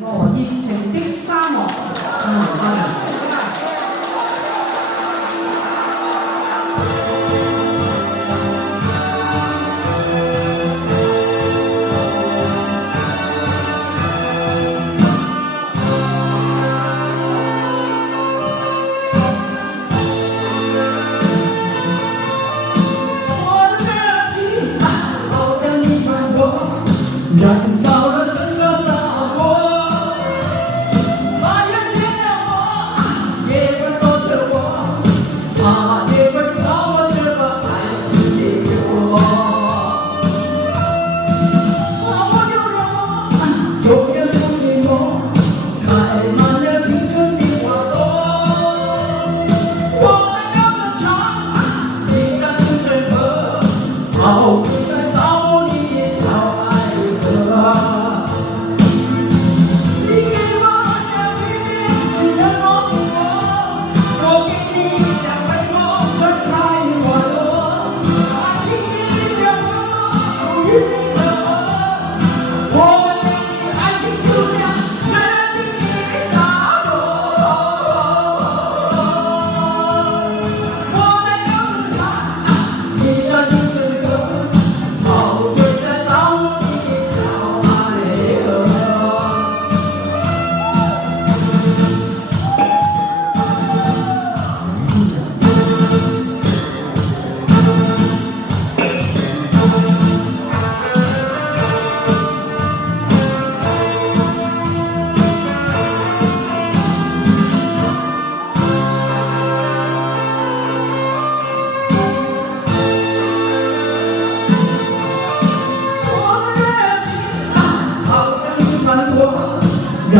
热情的沙漠。燃烧了整个沙漠，它也见了我，也会躲着我，它也会靠我这个爱情的我。我永远不寂寞，开满了青春的花朵。我在高声唱，你在清水河，陶醉在沙漠里的小爱。你给我像雨点，是让我幸福。我给你像为我盛开的花朵，爱情的小河属于你和我。我们的爱情就像热情的沙漠。我在高声唱，你在清水河，陶醉在沙漠里的小爱河。我的热情好像一团火，燃